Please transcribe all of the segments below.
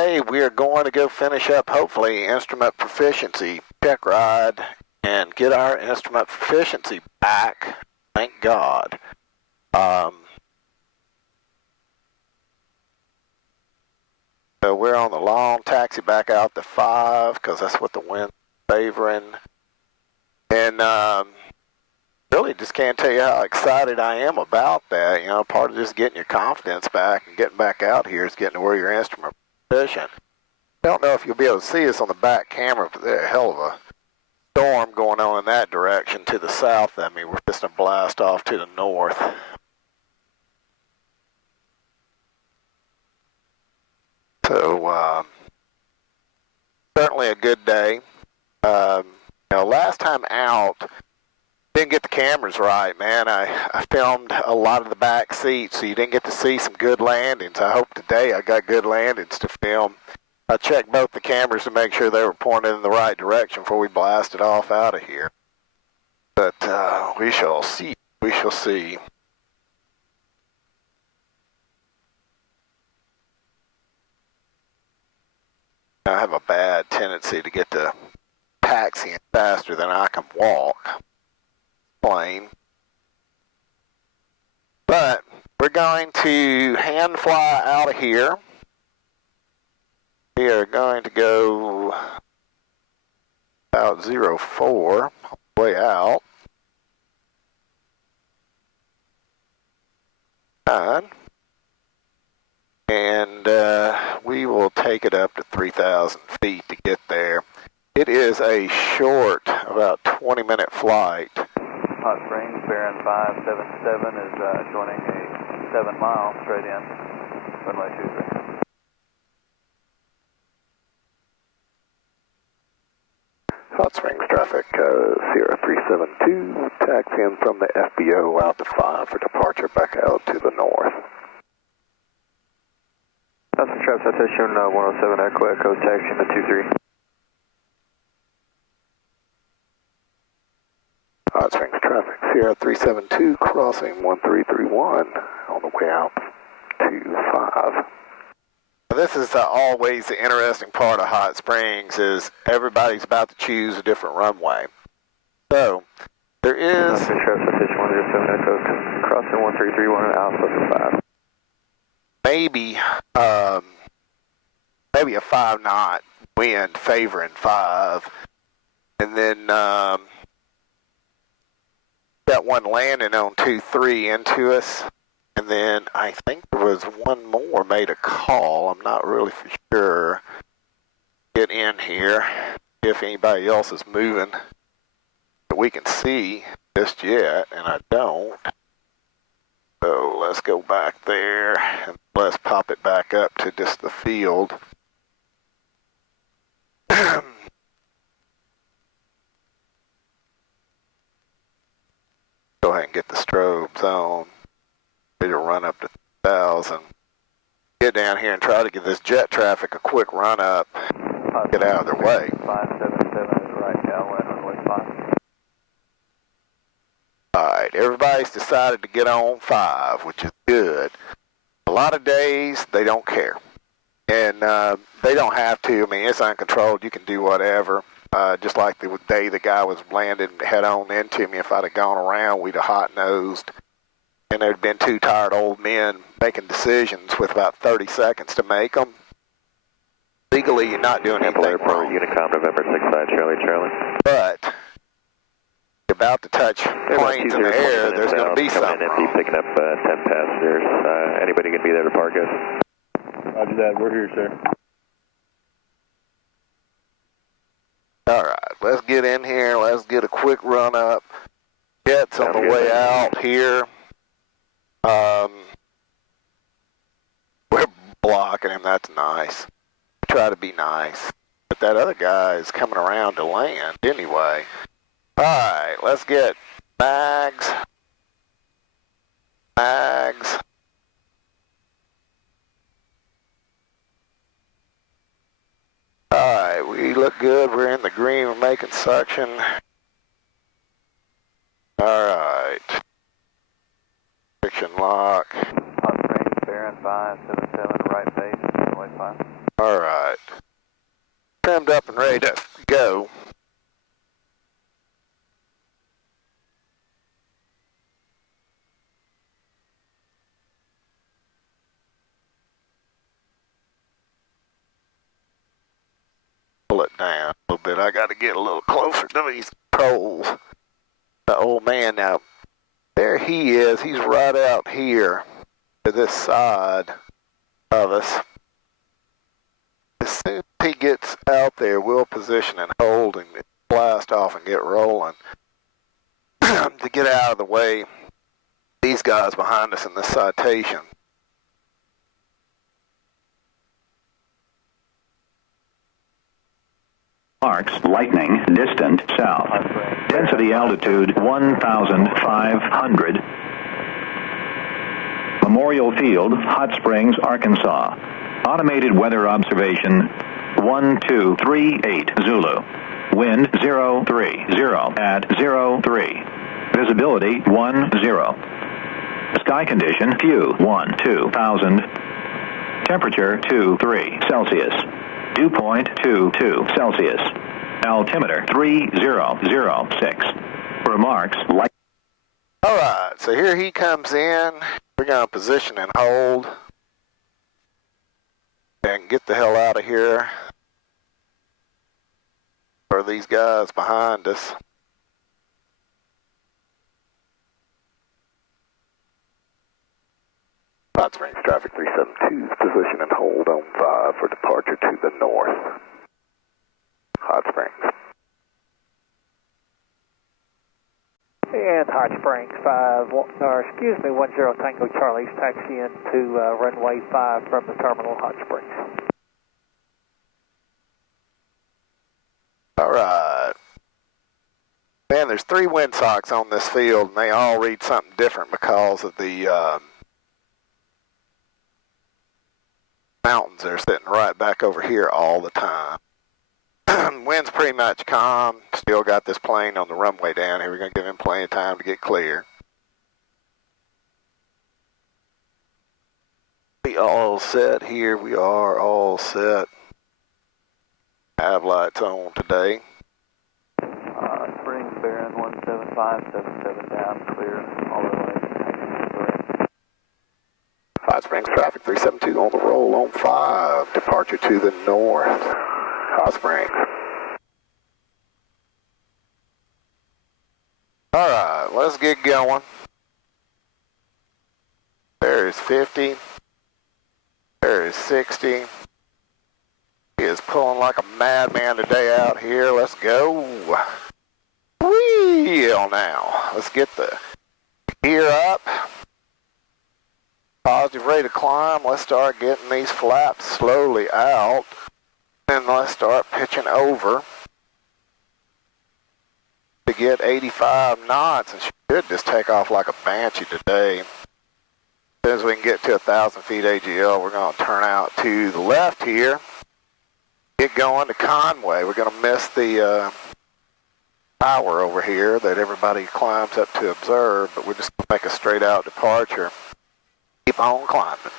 today we are going to go finish up, hopefully, instrument proficiency check ride and get our instrument proficiency back. Thank God. So we're on the long taxi back out to 5 because that's what the wind's favoring. And really just can't tell you how excited I am about that. You know, part of just getting your confidence back and getting back out here is getting to where your instrument proficient. I don't know if you'll be able to see us on the back camera, but there's a hell of a storm going on in that direction to the south of me. We're just going to blast off to the north. So, certainly a good day. You know, last time out, didn't get the cameras right, man. I filmed a lot of the back seats, so you didn't get to see some good landings. I hope today I got good landings to film. I checked both the cameras to make sure they were pointed in the right direction before we blasted off out of here. But we shall see. We shall see. I have a bad tendency to get to taxiing faster than I can walk. Plane. But we're going to hand fly out of here. We are going to go about 04 way out. And we will take it up to 3,000 feet to get there. It is a short, about 20-minute flight. Hot Springs, bearing 577 is joining a 7-mile straight in, runway 23. Hot Springs traffic, Sierra 372, taxiing from the FBO out to 5 for departure back out to the north. Hot Springs traffic, citation 107, Echo Echo, taxiing to 23. Hot Springs traffic, Sierra 372, crossing 1331 on the way out to 5. This is always the interesting part of Hot Springs is everybody's about to choose a different runway. So, there is... Hot Springs traffic, citation 107, Echo, crossing 1331 and Alpha for 5. Maybe a 5-knot wind favoring 5. And then... got one landing on 2-3 into us, and then I think there was one more made a call. I'm not really for sure. Get in here, if anybody else is moving that we can see just yet, and I don't. So let's go back there, and let's pop it back up to just the field. Go ahead and get the strobes on. Ready to run up to 1,000. Get down here and try to give this jet traffic a quick run up. Get out of their way. 577 is right downwind, runway 5. Alright, everybody's decided to get on 5, which is good. A lot of days, they don't care. And they don't have to. I mean, it's uncontrolled. You can do whatever. Just like the day the guy was landed head on into me, if I'd have gone around, we'd have hot-nosed. And there'd been 2 tired old men making decisions with about 30 seconds to make them. Legally, you're not doing anything wrong. Unicom, November 65, Charlie. But you're about to touch planes in the air, there's going to be something empty, picking up 10 passengers. Anybody going to be there to park us? Roger that, we're here, sir. Alright, let's get in here, let's get a quick run up. Jet's on the way out here. We're blocking him, that's nice. Try to be nice. But that other guy is coming around to land anyway. Alright, let's get mags. Alright, we look good. We're in the green. We're making suction. Alright. Friction lock. Hot Springs, bearing 577, right base, runway 5. Alright. ready to go. Pull it down a little bit. I got to get a little closer to these poles. The old man now, there he is. He's right out here to this side of us. As soon as he gets out there, we'll position and hold and blast off and get rolling to get out of the way. These guys behind us in this citation. Marks lightning distant south. Density altitude 1,500. Memorial Field, Hot Springs, Arkansas. Automated weather observation 1238 Zulu. Wind 030 at 03. Visibility 10. Sky condition few 1-2,000. Temperature 2-3 Celsius. Dew point 2 Celsius. Altimeter 3006. Remarks like. All right, so here he comes in. We're going to position and hold and get the hell out of here for these guys behind us. Hot Springs traffic 372, position and hold on 5 for departure to the north. Hot Springs. And Hot Springs 10 Tango Charlie's taxi into runway 5 from the terminal Hot Springs. All right. Man, there's 3 windsocks on this field, and they all read something different because of the mountains. They're sitting right back over here all the time. Wind's pretty much calm. Still got this plane on the runway down here. We're going to give him plenty of time to get clear. We all set here. We are all set. Have lights on today. Springs bearing 17577 down, clear all the way. Hot Springs traffic 372 on the roll on 5. Departure to the north. Hot Springs. All right, let's get going. There is 50. There is 60. He is pulling like a madman today out here. Let's go. Wheel now. Let's get the gear up. Positive rate of climb. Let's start getting these flaps slowly out. And let's start pitching over to get 85 knots, and should just take off like a banshee today. As soon as we can get to 1,000 feet AGL, we're going to turn out to the left here, get going to Conway. We're going to miss the tower over here that everybody climbs up to observe, but we're just going to make a straight out departure. Keep on climbing.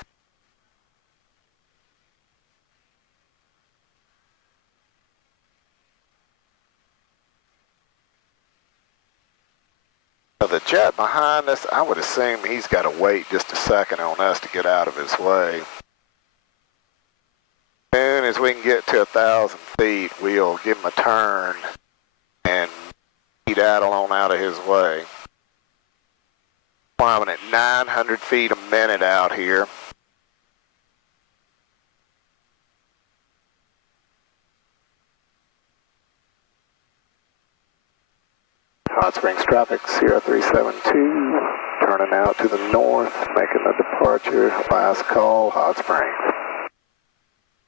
The jet behind us, I would assume he's got to wait just a second on us to get out of his way. As soon as we can get to 1,000 feet, we'll give him a turn and skedaddle on out of his way. Climbing at 900 feet a minute out here. Hot Springs traffic 0372, turning out to the north, making a departure, last call, Hot Springs.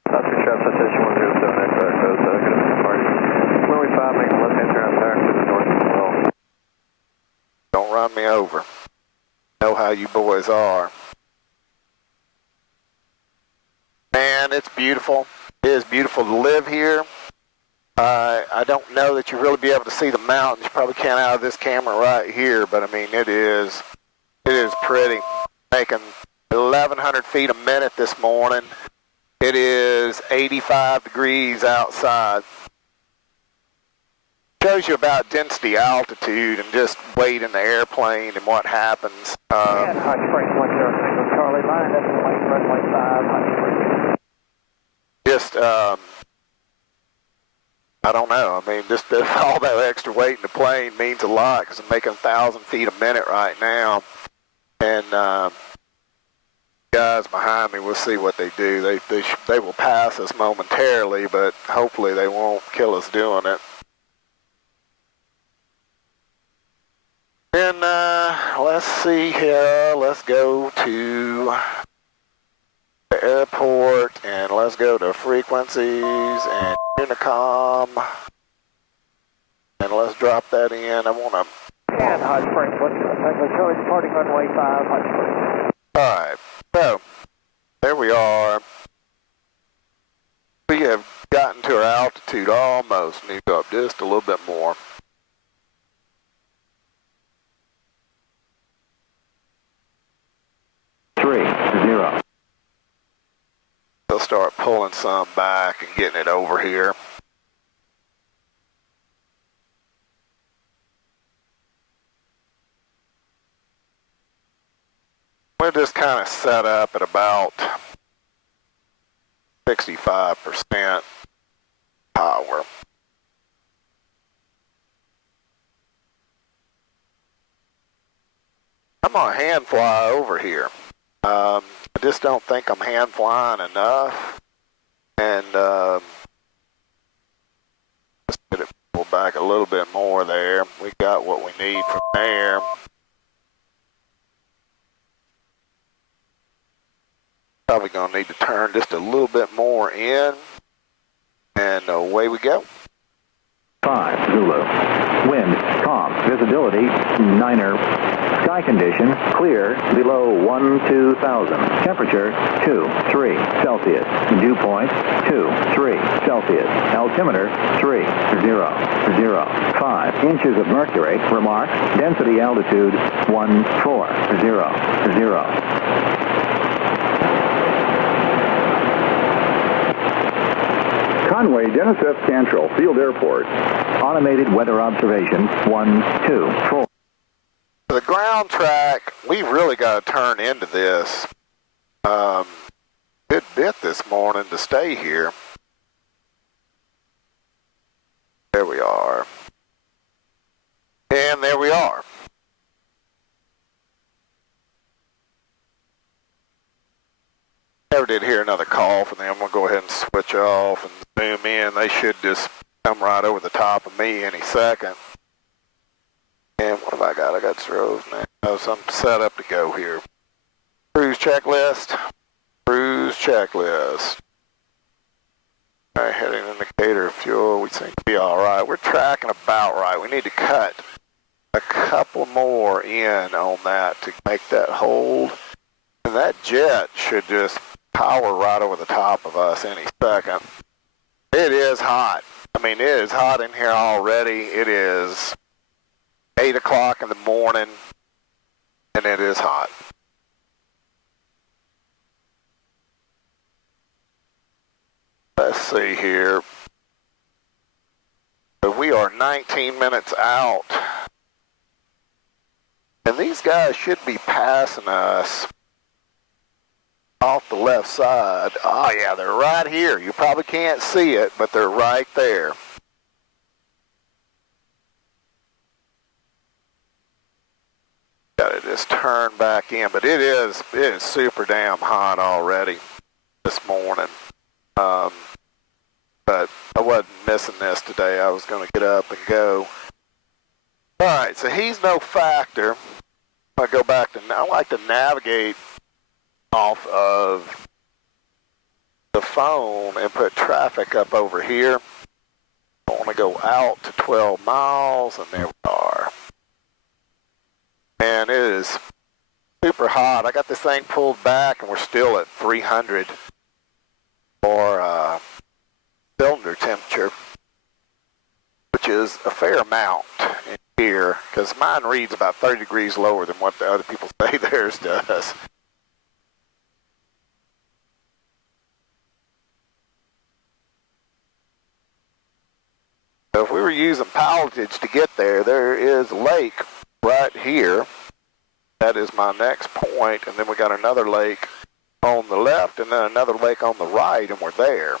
Hot Springs traffic station 107 X goes departure. Runway 5, make a left-hand turn back to the north as well. Don't run me over. Know how you boys are. Man, it's beautiful. It is beautiful to live here. I don't know that you really be able to see the mountains. You probably can't out of this camera right here, but I mean, it is pretty. Making 1,100 feet a minute this morning. It is 85 degrees outside. shows you about density, altitude, and just weight in the airplane and what happens. And Hot Springs 10 Tango Charlie line, that's the lane, runway 5, Hot Springs. Just, I don't know. I mean, just all that extra weight in the plane means a lot because I'm making 1,000 feet a minute right now. And guys behind me, we'll see what they do. They will pass us momentarily, but hopefully they won't kill us doing it. And let's see here. Let's go to the airport and let's go to frequencies and Unicom. And let's drop that in. I want to. And Hot Springs 10 Tango Charlie departing runway 5, Hot Springs. All right. So there we are. We have gotten to our altitude almost. Need to go up just a little bit more. They'll start pulling some back and getting it over here. We're just kind of set up at about 65% power. I'm gonna hand fly over here. I just don't think I'm hand flying enough, and let's get it pulled back a little bit more there. We got what we need from there. Probably gonna need to turn just a little bit more in, and away we go. 5 Zulu. Wind calm. Visibility 9er. Sky condition clear below 12,000. Temperature 2-3 Celsius. Dew point 2-3 Celsius. Altimeter 3-0-0. 5 inches of mercury. Remarks. Density altitude 14,000. Conway, Dennis F. Cantrell, Field Airport. Automated weather observation 1, 2, 4. The ground track, we really got to turn into this. Good bit this morning to stay here. There we are. And there we are. Never did hear another call from them. We'll go ahead and switch off and zoom in. They should just come right over the top of me any second. And what have I got? I got zeros now. So I'm set up to go here. Cruise checklist. Cruise checklist. All right, heading indicator, fuel. We seem to be all right. We're tracking about right. We need to cut a couple more in on that to make that hold. And that jet should just power right over the top of us any second. It is hot. I mean, it is hot in here already. It is 8 o'clock in the morning, and it is hot. Let's see here. So we are 19 minutes out. And these guys should be passing us off the left side. Oh yeah, they're right here. You probably can't see it, but they're right there. Gotta just turn back in, but it is super damn hot already this morning. But I wasn't missing this today. I was going to get up and go. All right, so he's no factor. I go back to, I like to navigate off of the phone and put traffic up over here. I want to go out to 12 miles, and there we are. And it is super hot. I got this thing pulled back, and we're still at 300 for cylinder temperature, which is a fair amount in here, because mine reads about 30 degrees lower than what the other people say theirs does. So if we were using pilotage to get there, there is a lake right here. That is my next point, and then we got another lake on the left and then another lake on the right, and we're there.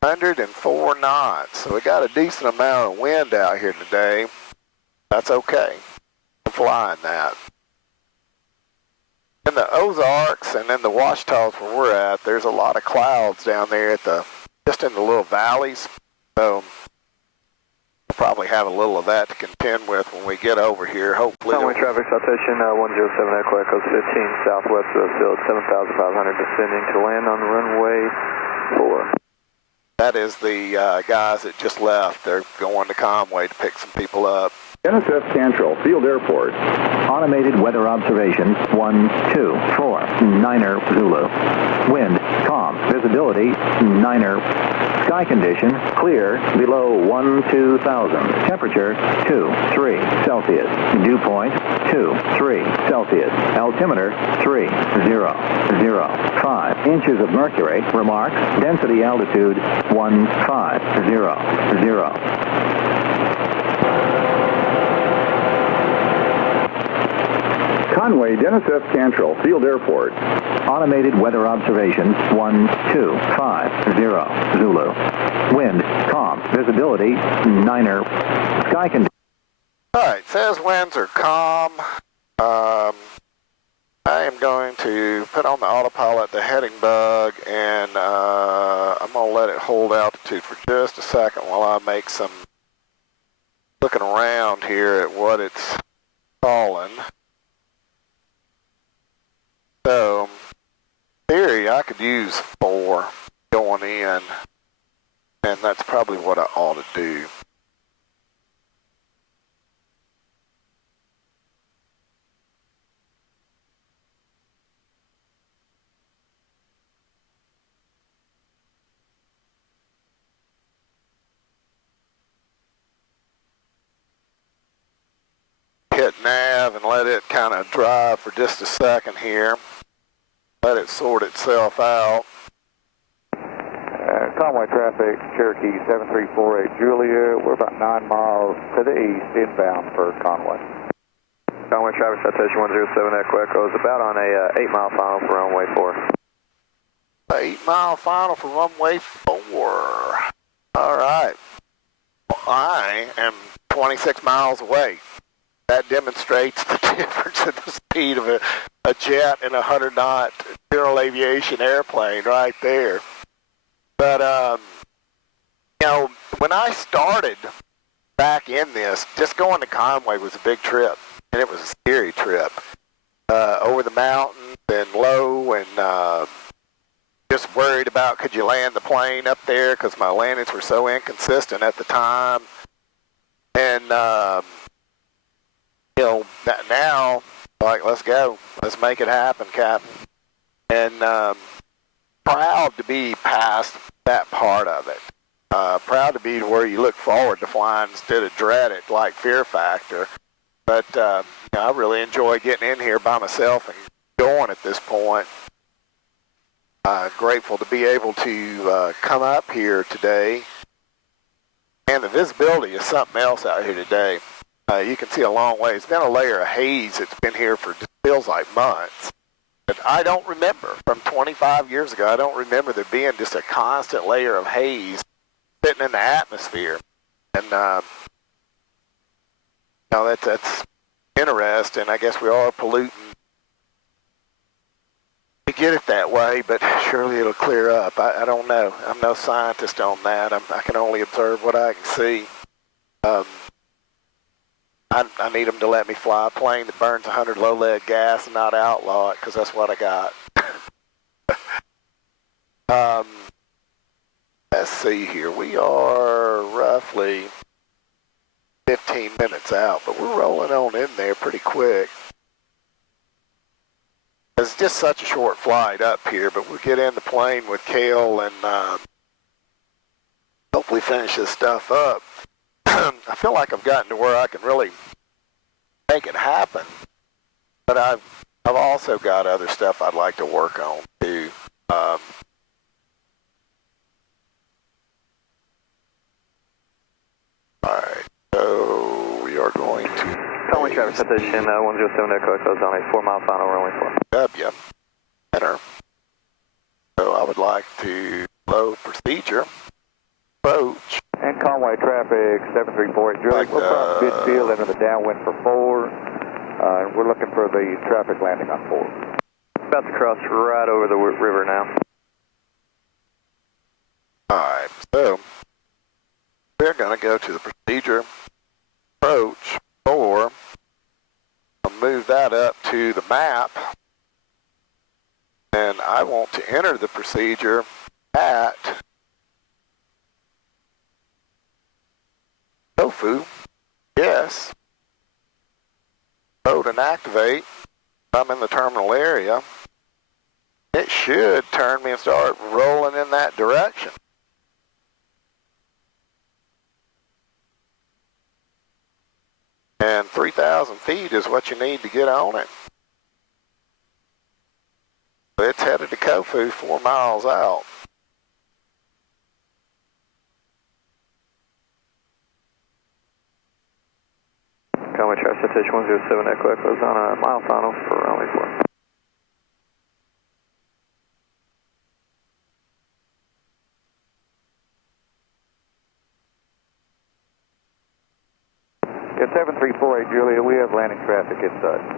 "104 knots, so we got a decent amount of wind out here today. That's okay. I'm flying that. In the Ozarks and in the Ouachitas where we're at, there's a lot of clouds down there at just in the little valleys. So we'll probably have a little of that to contend with when we get over here. Hopefully. Runway traffic citation 107 Echo Echo 15 southwest of field 7,500 descending to land on runway 4. That is the guys that just left. They're going to Conway to pick some people up. NSF Cantrell, Field Airport. Automated weather observation 124 Niner Zulu. Wind calm. Visibility Niner. Sky condition clear below 12,000. Temperature 2-3 Celsius. Dew point 2-3 Celsius. Altimeter 3,005 inches of mercury. Remarks density altitude 1500. Conway, Dennis F. Cantrell, Field Airport. Automated weather observation 1250 Zulu. Wind calm. Visibility Niner. Sky condition. All right, says winds are calm. I am going to put on the autopilot the heading bug, and I'm going to let it hold altitude for just a second while I make some looking around here at what it's calling. So, in theory, I could use 4 going in, and that's probably what I ought to do. Hit nav and let it kind of drive for just a second here. Let it sort itself out. Conway traffic, Cherokee 7348 Julia. We're about 9 miles to the east inbound for Conway. Conway traffic citation 107 Echo Echo is about on a 8-mile final for runway 4. 8-mile final for runway 4. All right. I am 26 miles away. That demonstrates the difference in the speed of a jet and a 100-knot general aviation airplane right there. But, you know, when I started back in this, just going to Conway was a big trip, and it was a scary trip. Over the mountains and low, and just worried about could you land the plane up there because my landings were so inconsistent at the time. And, you know, now, like, let's go. Let's make it happen, Captain. And proud to be past that part of it. Proud to be to where you look forward to flying instead of dread it, like Fear Factor. But you know, I really enjoy getting in here by myself and going at this point. Grateful to be able to come up here today. And the visibility is something else out here today. You can see a long way. It's been a layer of haze that's been here for just feels like months. But I don't remember from 25 years ago. I don't remember there being just a constant layer of haze sitting in the atmosphere. And you know, that's interesting. I guess we are polluting. We get it that way, but surely it'll clear up. I don't know. I'm no scientist on that. I can only observe what I can see. I need them to let me fly a plane that burns 100 low-lead gas and not outlaw it, because that's what I got. Let's see here. We are roughly 15 minutes out, but we're rolling on in there pretty quick. It's just such a short flight up here, but we'll get in the plane with Cale and hopefully finish this stuff up. I feel like I've gotten to where I can really make it happen, but I've also also got other stuff I'd like to work on too. Alright, so we are going to Conway traffic citation 107 Echo Echoes on a 4 mile final runway 4. W. Enter. So I would like to load procedure, approach. And Conway traffic 7348 Julie. Like, We're from midfield into the downwind for 4. And we're looking for the traffic landing on 4. About to cross right over the river now. Alright, so we're going to go to the procedure, approach 4. I'll move that up to the map. And I want to enter the procedure at Tofu. Yes. Load and activate. I'm in the terminal area. It should turn me and start rolling in that direction. And 3,000 feet is what you need to get on it. It's headed to Kofu 4 miles out. Conway traffic citation 107 Echo Echoes on a mile final for runway 4. Yeah, 7348 Julia, we have landing traffic inside.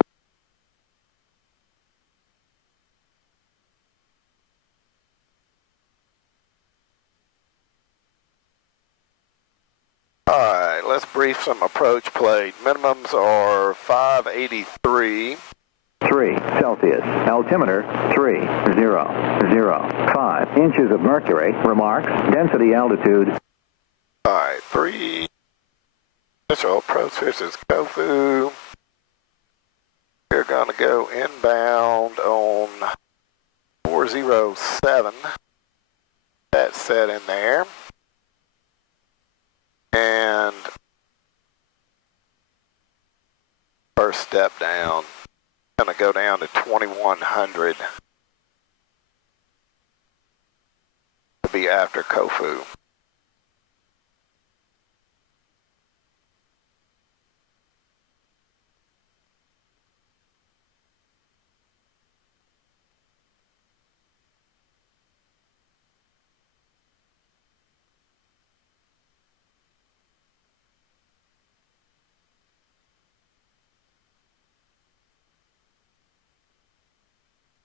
Alright, let's brief some approach plate. Minimums are 583. 3 Celsius. Altimeter 3005 inches of mercury. Remarks. Density altitude. Alright, 3. Initial approach, this is Kofu. We're going to go inbound on 407. That's set in there. And first step down, going to go down to 2100 to be after Kofu.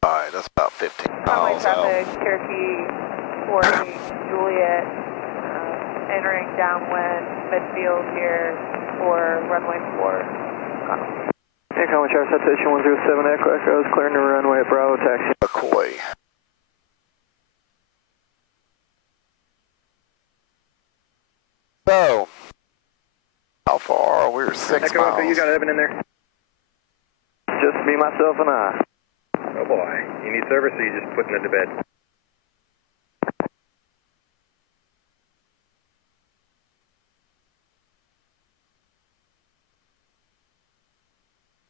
Alright, that's about 15 Conway miles out. traffic, Cherokee 40, Juliet, entering downwind, midfield here for runway 4. Conway. Hey, Conway traffic citation 107 Echo Echoes, clearing the runway at Bravo taxi. McCoy. So, how far? We're 6 Echo miles. Echo, you got Evan in there? Just me, myself, and I. Oh boy. You need service or you just putting it to bed?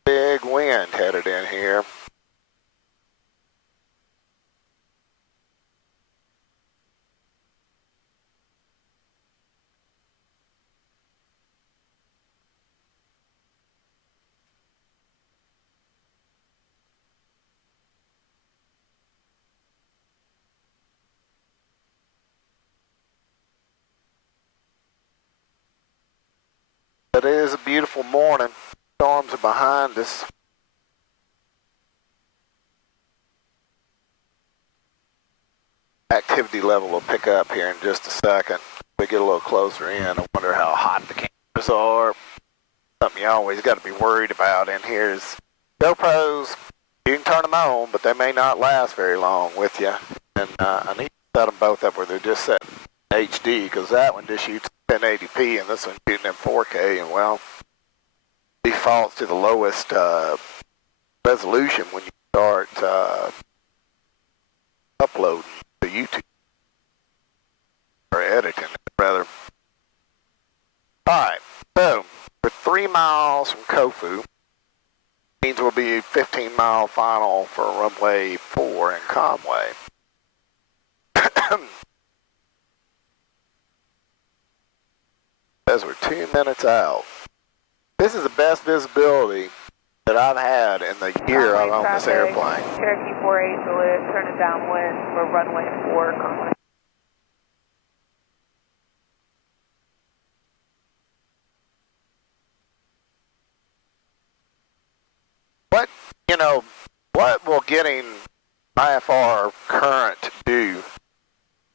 Big wind headed in here. It is a beautiful morning. Storms are behind us. Activity level will pick up here in just a second. We get a little closer in. I wonder how hot the cameras are. Something you always got to be worried about in here is GoPros. You can turn them on, but they may not last very long with you. And I need to set them both up where they're just set in HD, because that one just shoots 1080p and this one's shooting in 4K. And well, defaults to the lowest resolution when you start uploading to YouTube, or editing it, rather. Alright, so we're 3 miles from Kofu. Means we'll be 15-mile final for runway 4 in Conway. As we're 2 minutes out. This is the best visibility that I've had in the year I've owned this airplane. Cherokee 48 Juliet, turning downwind for runway 4 Conway. What, you know, what will getting IFR current do?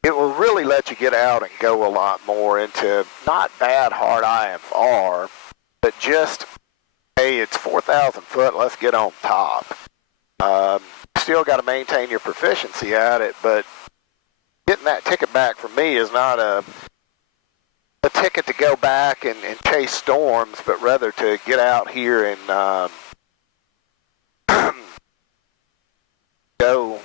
It will really let you get out and go a lot more into not bad hard IFR, but just, hey, it's 4,000 foot, let's get on top. Still got to maintain your proficiency at it, but getting that ticket back for me is not a ticket to go back and chase storms, but rather to get out here and go.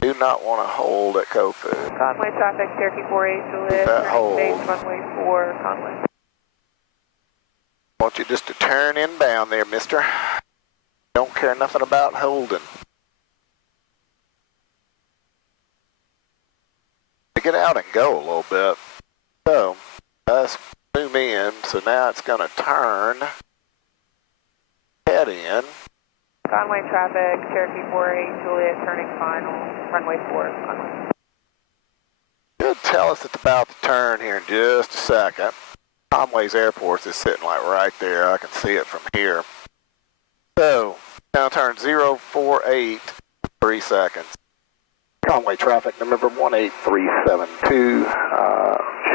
Do not want to hold at Kofu. Conway traffic, Cherokee 48 Juliet, turning base runway 4 Conway. Want you just to turn inbound there, mister. Don't care nothing about holding. To get out and go a little bit. So, let's zoom in. So now it's going to turn, head in. Conway traffic, Cherokee 48 Juliet, turning final, runway 4 Conway. Should tell us it's about to turn here in just a second. Conway's airport is sitting like right there. I can see it from here. So, now turn 048, 3 seconds. Conway traffic, number 18372,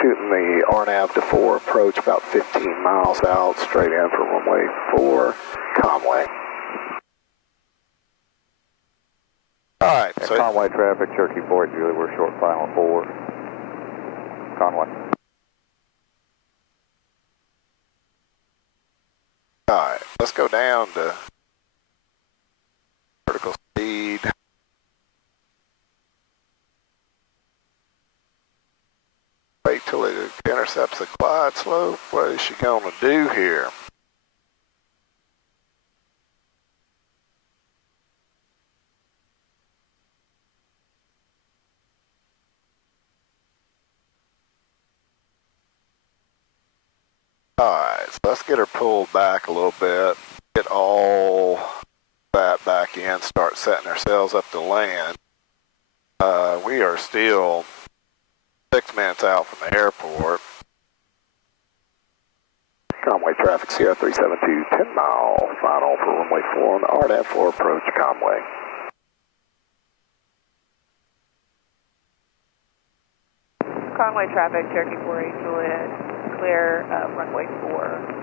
shooting the RNAV to 4 approach about 15 miles out, straight in for runway 4, Conway. Alright, so Conway traffic, Cherokee 48 Juliet, we're short final 4, Conway. alright, let's go down to vertical speed. Wait till it intercepts the glide slope. What is she going to do here? Alright, so let's get her pulled back a little bit. Get all that back in. Start setting ourselves up to land. We are still 6 minutes out from the airport. Conway traffic, Sierra 372, 10 mile final for runway 4 on the RNAV 4 approach, Conway. Conway traffic, Cherokee 48 Juliet, clear runway 4.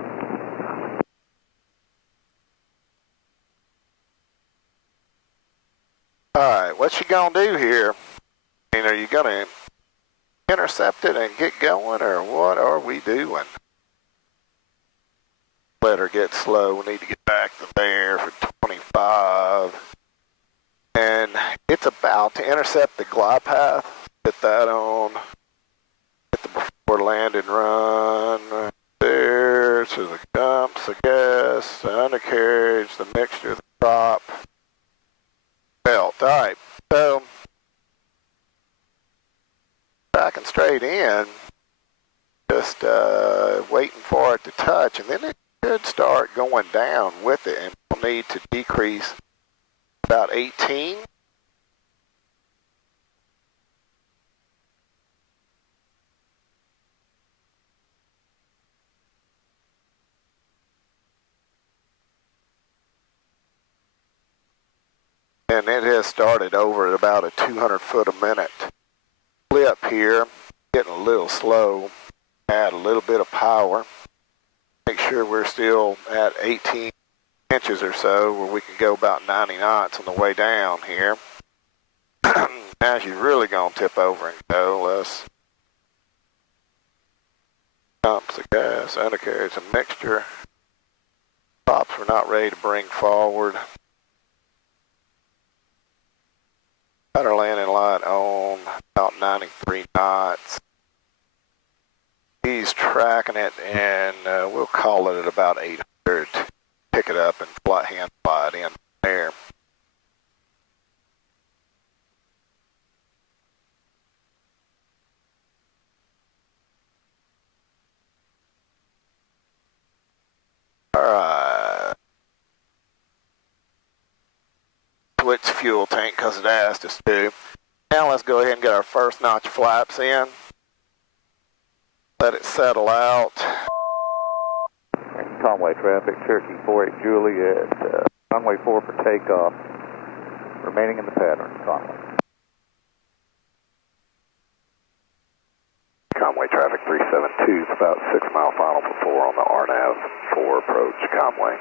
Alright, what's she gonna do here? I mean, are you gonna intercept it and get going, or what are we doing? Let her get slow. We need to get back to there for 25. And it's about to intercept the glide path. Get that on. Get the before land and run. Right there to the dumps, the gas, the undercarriage, the mixture, the prop. Belt. Alright, so backing straight in, just waiting for it to touch, and then it should start going down with it, and we'll need to decrease about 18. And it has started over at about a 200 foot a minute flip here, getting a little slow, add a little bit of power, make sure we're still at 18 inches or so where we can go about 90 knots on the way down here. Now she's really going to tip over and go. Let's pumps the gas, undercarriage, a mixture. Props we're not ready to bring forward. Got our landing light on, about 93 knots. He's tracking it, and we'll call it at about 800. Pick it up and hand fly it in there. All right. Switch fuel tank because it asked us to. Now let's go ahead and get our first notch of flaps in. Let it settle out. Conway traffic, Cherokee 48 Juliet, runway 4 for takeoff. Remaining in the pattern, Conway. Conway traffic 372, it's about 6 mile final for 4 on the RNAV 4 approach, Conway.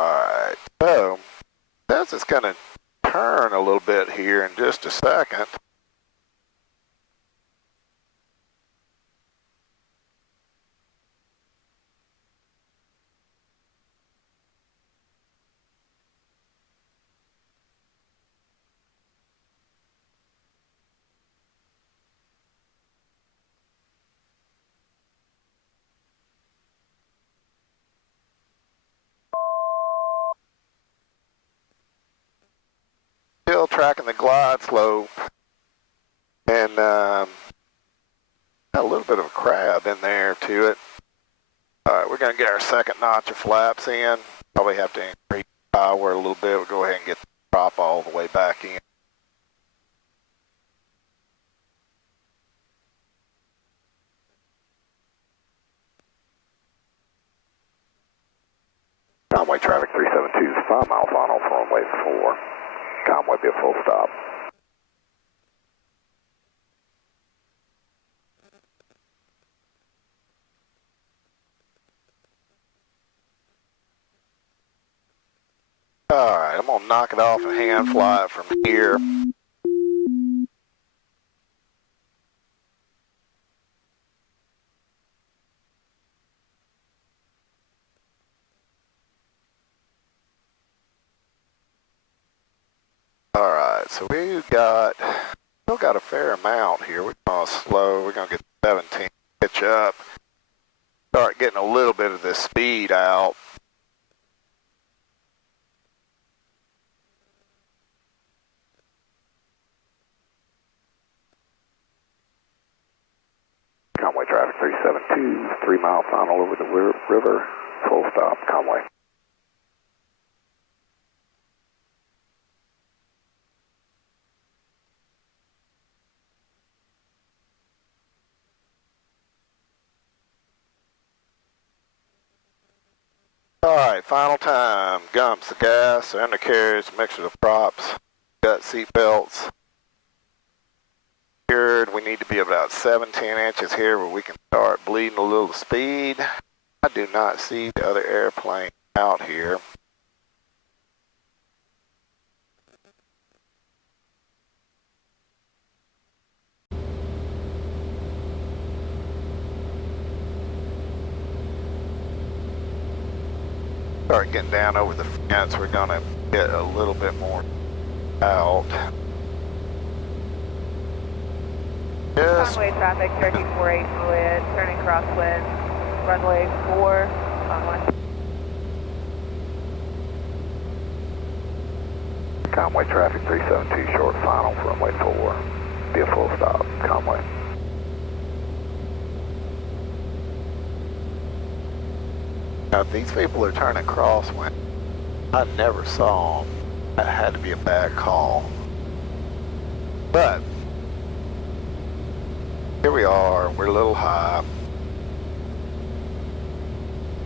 Alright, so this is going to turn a little bit here in just a second. Still tracking the glide slope, and got a little bit of a crab in there to it. Alright, we're going to get our second notch of flaps in. Probably have to increase power a little bit. We'll go ahead and get the prop all the way back in. Conway traffic 372 is 5 mile final for runway 4. Conway be a full stop. Alright, I'm going to knock it off and hand fly it from here. Alright, so we've still got a fair amount here. We're going to slow, we're going to get 17 pitch up. Start getting a little bit of this speed out. Conway traffic 372, 3 mile final over the river, full stop, Conway. Alright, final time. Gumps, the gas, the undercarriage, mixture of props, gut seat belts. We need to be about 17 inches here where we can start bleeding a little speed. I do not see the other airplane out here. Start getting down over the fence, we're going to get a little bit more out. Yes. Conway traffic, Cherokee 48 Juliet, turning crosswind, runway 4, Conway. Conway traffic 372, short final for runway 4. Be a full stop, Conway. Now, these people are turning crosswind. I never saw them. That had to be a bad call. But here we are, we're a little high.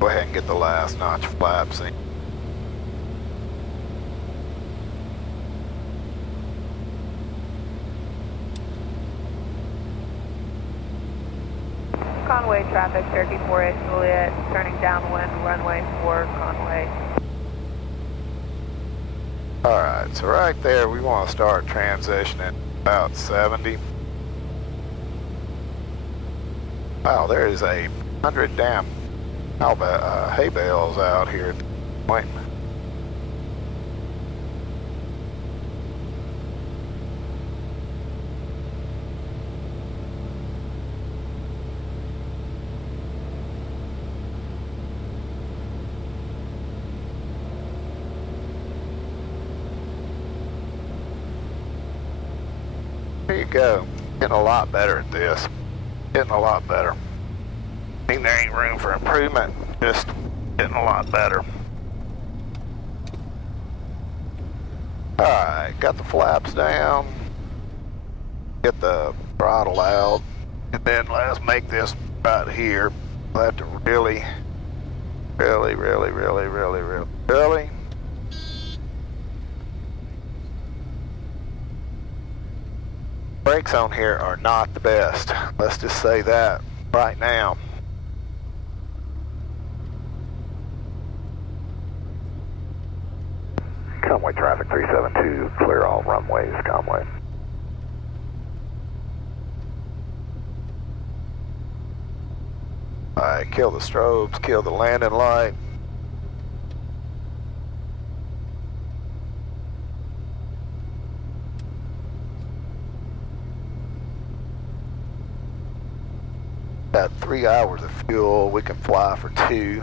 Go ahead and get the last notch of flaps in. Conway traffic, Cherokee 48 Juliet, turning downwind, runway 4, Conway. Alright, so right there we want to start transitioning about 70. Wow, there is 100 damn hay bales out here at the point. go. Getting a lot better at this. Getting a lot better. I mean, there ain't room for improvement. Just getting a lot better. Alright, got the flaps down. Get the throttle out. And then let's make this right here. We'll have to really brakes on here are not the best. Let's just say that right now. Conway traffic 372, clear all runways, Conway. Alright, kill the strobes, kill the landing light. Got 3 hours of fuel, we can fly for 2.